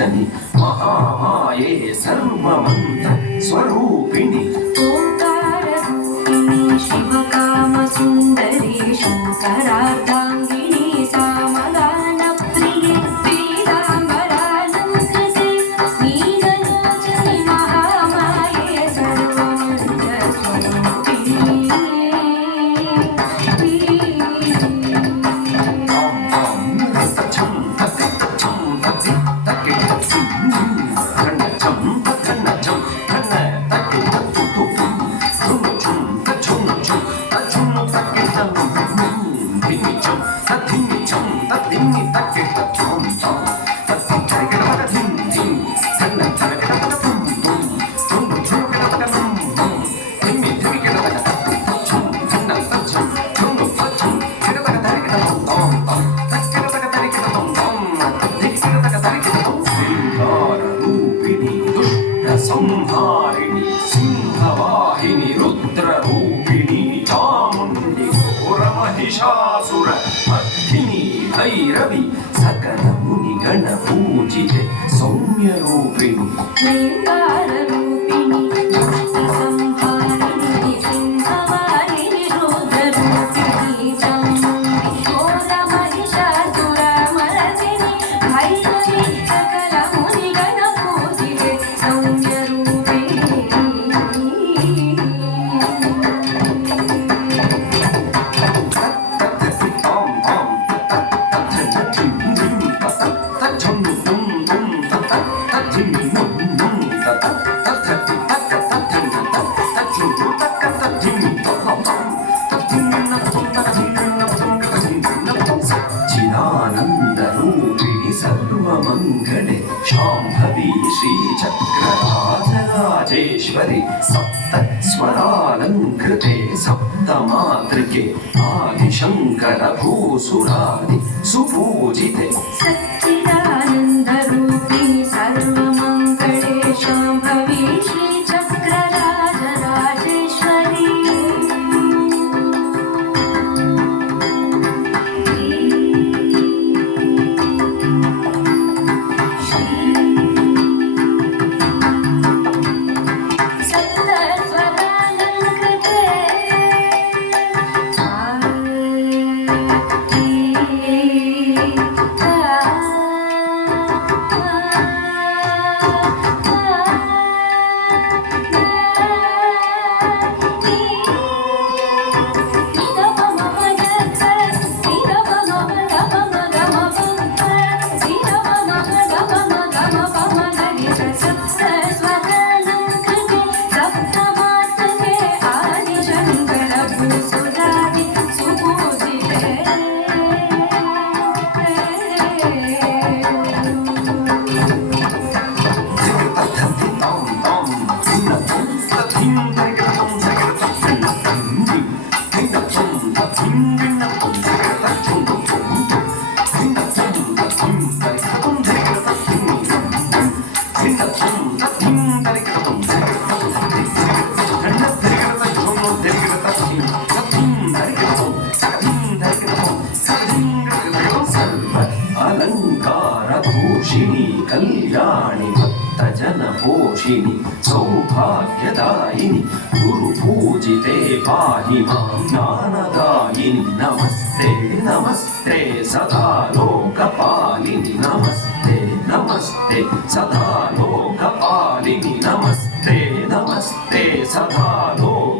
విమోచని మహామాయే సర్వమంత్ర స్వరూపిణి ఓంకార రూపిణి శివకామ సుందరి శంకరార్ధాంగిని సామగాన ప్రియ పీతాంబరాలంకృతే నీలలోచని మహామాయే సర్వమంత్ర స్వరూపిణి సంహారిణి సింహవాహిని రుద్రరూపిణి చాముండి ఘోరమహిషాసుర మర్దిని భైరవి సకల ముని గణ పూజితే సౌమ్యరూపిణి ఓంకార రూపిణి దుష్ట సంహారిణి సింహవాహిని రుద్రరూపిణి చాముండి ఘోరమహిషాసుర మర్దిని భైరవి సకల ముని గణ పూజితే చిదానందరూపిణి సర్వమంగళే శాంభవి శ్రీచక్రరాజరాజేశ్వరి సప్త స్వరాలంకృతే సప్తమాతృకే ఆదిశంకర భూసురాది సుపూజితే సచ్చిదానందరూపిణి సర్వమంగళే శాంభవి శ్రీచక్రరాజరాజేశ్వరి సప్తస్వరాలంకృతే సప్తమాతృకే ఆదిశంకర భూసురాది సుపూజితే అలంకారభూషిణి కళ్యాణి భక్తజన పోషిణి సౌభాగ్యదాయిని గురు పూజితే పాహి మాం జ్ఞానదాయిని నమస్తే నమస్తే సదా లోకపాలిని నమస్తే నమస్తే సదా లోకపాలిని నమస్తే నమస్తే సదా లోక